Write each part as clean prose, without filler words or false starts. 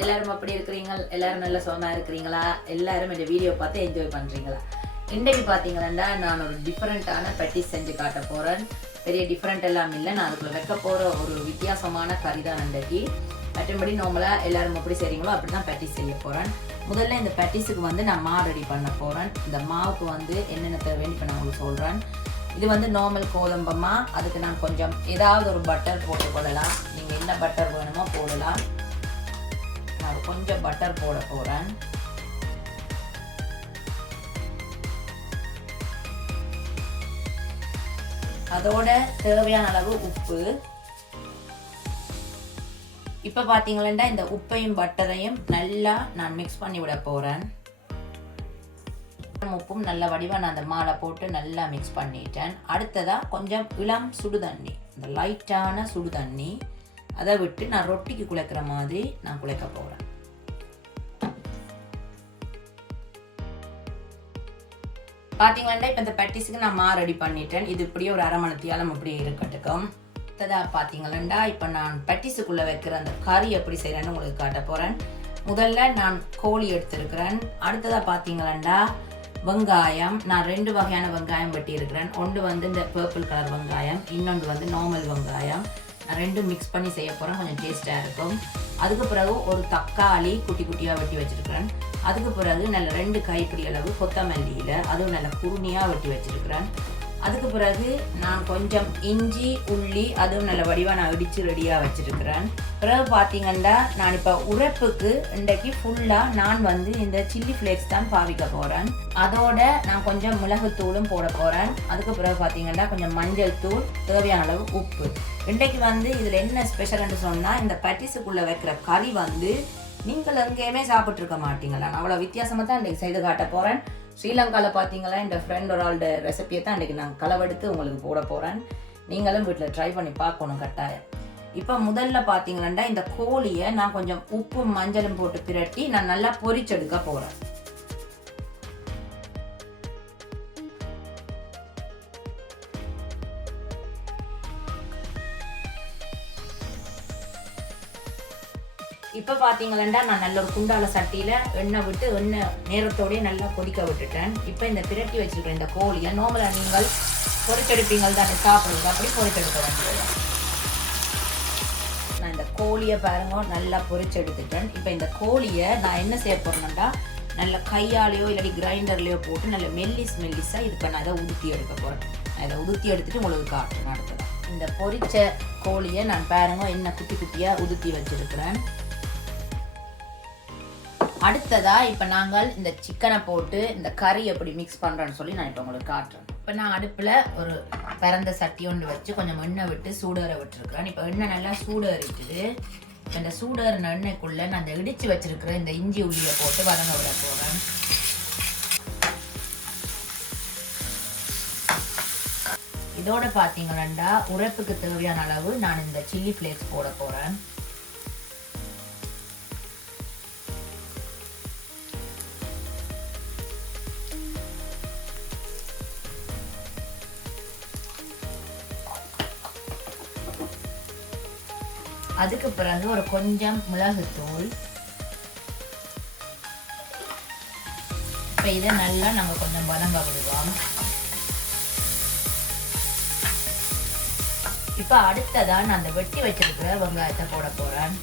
எல்லாரும் அப்படி இருக்கிறீங்க? எல்லாரும் நல்ல சுகமா இருக்கிறீங்களா? எல்லாரும் இந்த வீடியோ பார்த்து என்ஜாய் பண்றீங்களா? இன்றைக்கு பார்த்தீங்கன்னா நான் ஒரு டிஃப்ரெண்ட்டான பேட்டிஸ் செஞ்சு காட்ட போறேன். பெரிய டிஃப்ரெண்ட் எல்லாம் இல்லை, நான் அதுக்குள்ள வைக்க போற ஒரு வித்தியாசமான கறி தான் இன்றைக்கு. மற்றபடி நார்மலா எல்லாரும் எப்படி செய்றீங்களோ அப்படிதான் பேட்டிஸ் செய்ய போறேன். முதல்ல இந்த பேட்டிஸுக்கு வந்து நான் மாவு ரெடி பண்ண போறேன். இந்த மாவுக்கு வந்து என்னென்ன தேவைன்னு இப்போ நான் உங்களுக்கு சொல்றேன். இது வந்து நார்மல் கோதும்பமா, அதுக்கு நான் கொஞ்சம் ஏதாவது ஒரு பட்டர் போட்டுக்கொள்ளலாம். நீங்கள் என்ன பட்டர் வேணுமோ போடலாம். நான் கொஞ்சம் பட்டர் போட போகிறேன். அதோட தேவையான அளவு உப்பு. இப்போ பார்த்தீங்களா, இந்த உப்பையும் பட்டரையும் நல்லா நான் மிக்ஸ் பண்ணி விட போகிறேன். உப்பும் நல்ல வடிவாக நான் அந்த மாலை போட்டு நல்லா மிக்ஸ் பண்ணிட்டேன். அடுத்ததாக கொஞ்சம் இளம் சுடு தண்ணி, இந்த லைட்டான சுடு தண்ணி, அதை விட்டு நான் ரொட்டிக்கு குழைக்கிற மாதிரி நான் குழைக்க போகிறேன். பார்த்தீங்களா, இப்போ இந்த பேட்டிஸுக்கு நான் மாவு ரெடி பண்ணிட்டேன். இது இப்படியே ஒரு அரை மணித்தியாலம் அப்படியே இருக்கட்டுக்கும். அடுத்ததாக பார்த்தீங்களா, இப்போ நான் பேட்டிஸுக்குள்ளே வைக்கிற அந்த கறி எப்படி செய்கிறேன்னு உங்களுக்கு காட்ட போகிறேன். முதல்ல நான் கோழி எடுத்திருக்கிறேன். அடுத்ததாக பார்த்தீங்களா, வெங்காயம் நான் 2 வகையான வெங்காயம் வெட்டி இருக்கிறேன். ஒன்று வந்து இந்த பர்பிள் கலர் வெங்காயம், இன்னொன்று வந்து நார்மல் வெங்காயம். நான் 2 மிக்ஸ் பண்ணி செய்ய போகிறேன், கொஞ்சம் டேஸ்ட்டாக இருக்கும். அதுக்கு பிறகு ஒரு தக்காளி குட்டி குட்டியாக வெட்டி வச்சிருக்கிறேன். அதுக்கு பிறகு நல்ல 2 கைப்பிடி அளவு கொத்தமல்லியில் அதுவும் நல்ல குருணியாக வெட்டி வச்சிருக்கிறேன். அதுக்கு பிறகு நான் கொஞ்சம் இஞ்சி உள்ளி அதுவும் நல்ல வடிவாக நான் இடித்து ரெடியாக வச்சிருக்கிறேன். பிறகு பார்த்தீங்கன்னா, நான் இப்போ உரைப்புக்கு இன்றைக்கு ஃபுல்லாக நான் வந்து இந்த சில்லி ஃப்ளேக்ஸ் தான் பாவிக்க போகிறேன். அதோட நான் கொஞ்சம் மிளகுத்தூளும் போட போகிறேன். அதுக்கு பிறகு பார்த்தீங்கன்னா கொஞ்சம் மஞ்சள் தூள், தேவையான அளவு உப்பு. இன்றைக்கு வந்து இதில் என்ன ஸ்பெஷல்னு சொன்னால், இந்த பேட்டிஸுக்குள்ளே வைக்கிற கறி வந்து நீங்கள் எங்கேயுமே சாப்பிட்ருக்க மாட்டீங்களா. நான் அவ்வளோ வித்தியாசமாக தான் இன்றைக்கி செய்து காட்ட போகிறேன். ஸ்ரீலங்காவில் பார்த்தீங்களா, இந்த ஃப்ரெண்ட் ஒரு ஆளோட ரெசிபியை தான் இன்றைக்கி நான் களவெடுத்து உங்களுக்கு போட போகிறேன். நீங்களும் வீட்டில் ட்ரை பண்ணி பார்க்கணும் கட்டாயம். இப்போ முதல்ல பார்த்தீங்கன்னா, இந்த கோழியை நான் கொஞ்சம் உப்பும் மஞ்சளும் போட்டு பிரட்டி நான் நல்லா பொரிச்செடுக்க போகிறேன். இப்போ பார்த்தீங்களா, நான் நல்ல ஒரு குண்டால சட்டியில் எண்ணெய் விட்டு எண்ணெய் நேரத்தோடய நல்லா கொதிக்க விட்டுட்டேன். இப்போ இந்த பிரட்டி வச்சுருக்கேன் இந்த கோழியை நார்மலாக நீங்கள் பொரிச்செடுப்பீங்கள் தானே சாப்பிடுறது, அப்படி பொரிச்செடுக்க வேண்டியது. நான் இந்த கோழியை பாருங்க நல்லா பொரிச்செடுத்துட்டேன். இப்போ இந்த கோழியை நான் என்ன செய்ய போகிறேன்னா, நல்ல கையாலேயோ இல்லாட்டி கிரைண்டர்லேயோ போட்டு நல்ல மெல்லிஸாக இது பண்ண அதை உதுத்தி எடுக்க போகிறேன். நான் இதை உதுத்தி எடுத்துட்டு உங்களுக்கு காட்டுறேன். அடுத்ததான் இந்த பொரிச்ச கோழியை நான் பாருங்க என்ன குட்டி குட்டியாக உதுத்தி வச்சிருக்கிறேன். அடுத்ததா இப்போ நாங்கள் இந்த சிக்கனை போட்டு இந்த கறி எப்படி மிக்ஸ் பண்ணுறோன்னு சொல்லி நான் இப்போ உங்களுக்கு காட்டுறேன். இப்போ நான் அடுப்பில் ஒரு பரந்த சட்டி ஒன்று வச்சு கொஞ்சம் எண்ணெய் விட்டு சூடேற விட்டுருக்குறேன். இப்போ எண்ணெய் நல்லா சூடேறிட்டுது. இப்போ இந்த சூடேறின எண்ணெய்க்குள்ளே நான் இந்த இடித்து வச்சிருக்கிற இந்த இஞ்சி உள்ளியை போட்டு வதங்க விட போகிறேன். இதோட பார்த்தீங்கன்னா, உரைப்புக்கு தேவையான அளவு நான் இந்த சில்லி ஃப்ளேக்ஸ் போட போகிறேன். அதுக்கு பிறகு ஒரு கொஞ்சம் மிளகுத்தூள். இப்போ இதை நல்லா நாங்கள் கொஞ்சம் வதங்க விடுவோம். இப்போ அடுத்ததான் நான் அந்த வெட்டி வச்சிருக்கிற வெங்காயத்தை போட போறேன்.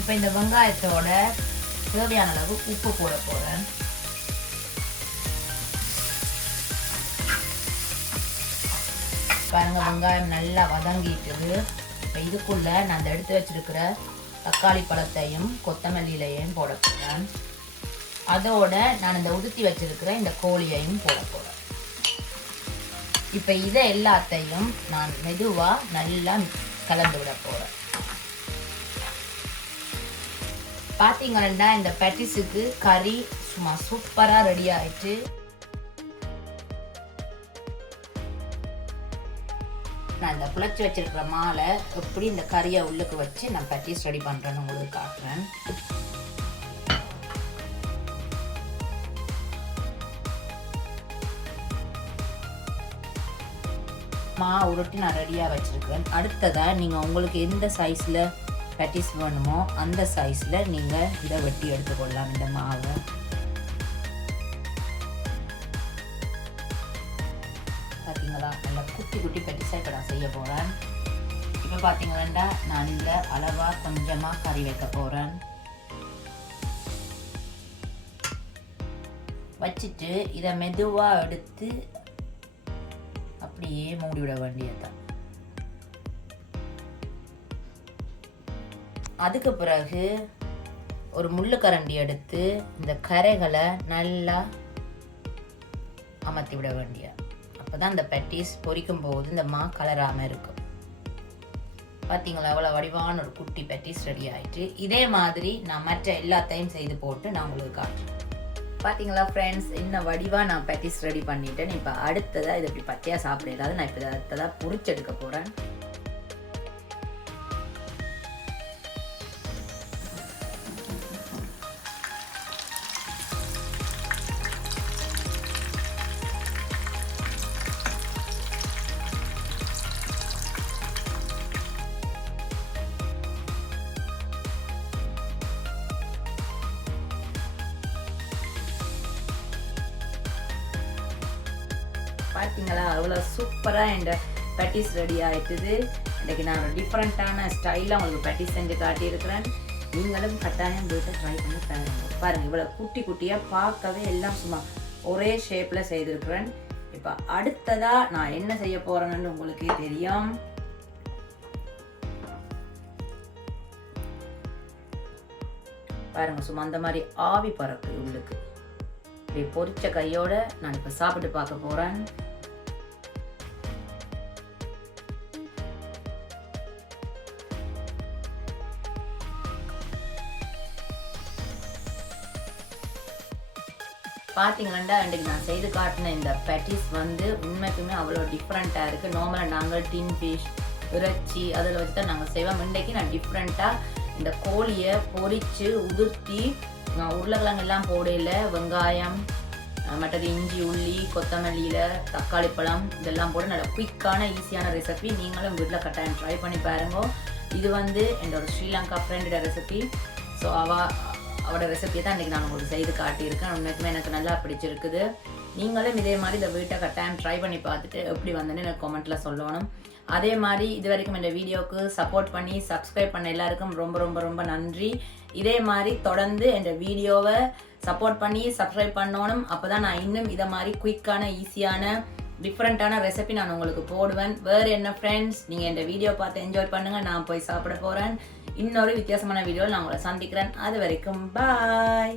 இப்போ இந்த வெங்காயத்தோட தேவையான அளவு உப்பு போட போறேன். பாருங்க, வெங்காயம் நல்லா வதங்கிட்டுது. இப்போ இதுக்குள்ள நான் அந்த எடுத்து வச்சிருக்கிற தக்காளி பழத்தையும் கொத்தமல்லியிலையும் போட போகிறேன். அதோட நான் இந்த உதுத்தி வச்சிருக்கிற இந்த கோழியையும் போட போகிறேன். இப்போ இதை எல்லாத்தையும் நான் மெதுவாக நல்லா கலந்து விட போகிறேன். பார்த்தீங்கன்னா, இந்த பேட்டிஸுக்கு கறி சும்மா சூப்பராக ரெடி ஆயிடுச்சு. நான் இந்த புளிச்சு வச்சிருக்கிற மாலை எப்படி இந்த கறியை உள்ளுக்கு வச்சு நான் பேட்டிஸ் ரெடி பண்ணுறேன்னு உங்களுக்கு காட்டுறேன். மாவு உருட்டி நான் ரெடியாக வச்சுருக்கிறேன். அடுத்ததாக நீங்கள் உங்களுக்கு எந்த சைஸில் பேட்டிஸ் வேணுமோ அந்த சைஸில் நீங்கள் இதை வெட்டி எடுத்துக்கொள்ளலாம். இந்த மாவை பார்த்தீங்களா, நல்லா குட்டி குட்டி பேட்டிஸாக இப்போ நான் செய்ய போகிறேன். இப்போ பார்த்தீங்கன்னா நான் இதில் அளவாக கொஞ்சமாக கறி வைக்க போகிறேன். வச்சுட்டு இதை மெதுவாக எடுத்து அப்படியே மூடிவிட வேண்டியதுதான். அதுக்கு பிறகு ஒரு முள்ளுக்கரண்டி எடுத்து இந்த கரைகளை நல்லா அமர்த்தி விட வேண்டிய. அப்போதான் இந்த பேட்டிஸ் பொரிக்கும் போது இந்த மா கலராமல் இருக்கும். பார்த்தீங்களா, அவ்வளோ வடிவான ஒரு குட்டி பேட்டிஸ் ரெடி ஆகிட்டு. இதே மாதிரி நான் மற்ற எல்லாத்தையும் செய்து போட்டு நான் உங்களுக்கு காட்டுறேன். பார்த்தீங்களா ஃப்ரெண்ட்ஸ், இன்னும் வடிவாக நான் பேட்டிஸ் ரெடி பண்ணிட்டேன். இப்போ அடுத்ததாக இதை இப்படி பச்சையாக சாப்பிடாது. நான் இப்போ அடுத்ததாக பொரிச்செடுக்க போகிறேன். பார்த்தீங்களா, அவ்வளோ சூப்பராக இந்த பேட்டிஸ் ரெடி ஆகிட்டுது. இன்றைக்கி நான் ஒரு டிஃப்ரெண்ட்டான ஸ்டைலில் உங்களுக்கு பேட்டிஸ் செஞ்சு காட்டியிருக்கிறேன். நீங்களும் கட்டாயம் வீட்டை ட்ரை பண்ணி பாருங்கள். இவ்வளோ குட்டி குட்டியாக பார்க்கவே எல்லாம் சும்மா ஒரே ஷேப்பில் செய்திருக்கிறேன். இப்போ அடுத்ததாக நான் என்ன செய்ய போகிறேன்னு உங்களுக்கே தெரியும். பாருங்கள், சும்மா அந்த மாதிரி ஆவி பறக்கு உள்ளுக்கு. இப்படி பொரிச்ச கையோட நான் இப்போ சாப்பிட்டு பார்க்க போகிறேன். பார்த்தீங்கன்னா இன்றைக்கு நான் செய்து காட்டின இந்த பேட்டிஸ் வந்து உண்மைக்குமே அவ்வளோ டிஃப்ரெண்ட்டாக இருக்குது. நார்மலாக நாங்கள் டின் ஃபிஷ், இறைச்சி அதில் வச்சு தான் நாங்கள் செய்வோம். இன்றைக்கு நான் டிஃப்ரெண்ட்டாக இந்த கோழியை பொரித்து உதிர்த்தி உருளைக்கிழங்கு எல்லாம் போடையில் வெங்காயம், மற்றது இஞ்சி, உள்ளி, கொத்தமல்லியில் தக்காளி பழம் இதெல்லாம் போட்டு நல்ல குயிக்கான ஈஸியான ரெசிபி. நீங்களும் வீட்டில் கட்டாயம் ட்ரை பண்ணி பாருங்க. இது வந்து என்னோட ஸ்ரீலங்கா ஃப்ரெண்டோட ரெசிபி. ஸோ அவரோட ரெசிபியை தான் இன்றைக்கி நான் உங்களுக்கு செய்து காட்டியிருக்கேன். உண்மைக்குமே எனக்கு நல்லா பிடிச்சிருக்குது. நீங்களும் இதே மாதிரி இந்த வீட்டை கட்டாயம் ட்ரை பண்ணி பார்த்துட்டு எப்படி வந்தேன்னு எனக்கு கமெண்ட்டில் சொல்லணும். அதே மாதிரி இது வரைக்கும் இந்த வீடியோவுக்கு சப்போர்ட் பண்ணி சப்ஸ்கிரைப் பண்ண எல்லாருக்கும் ரொம்ப ரொம்ப ரொம்ப நன்றி. இதே மாதிரி தொடர்ந்து இந்த வீடியோவை சப்போர்ட் பண்ணி சப்ஸ்கிரைப் பண்ணணும். அப்போ தான் நான் இன்னும் இதை மாதிரி குயிக்கான ஈஸியான டிஃப்ரெண்ட்டான ரெசிபி நான் உங்களுக்கு போடுவேன். வேறு என்ன ஃப்ரெண்ட்ஸ், நீங்கள் இந்த வீடியோ பார்த்து என்ஜாய் பண்ணுங்கள். நான் போய் சாப்பிட போகிறேன். இன்னொரு வித்தியாசமான வீடியோவில் நான் உங்களை சந்திக்கிறேன். அது வரைக்கும் பாய்.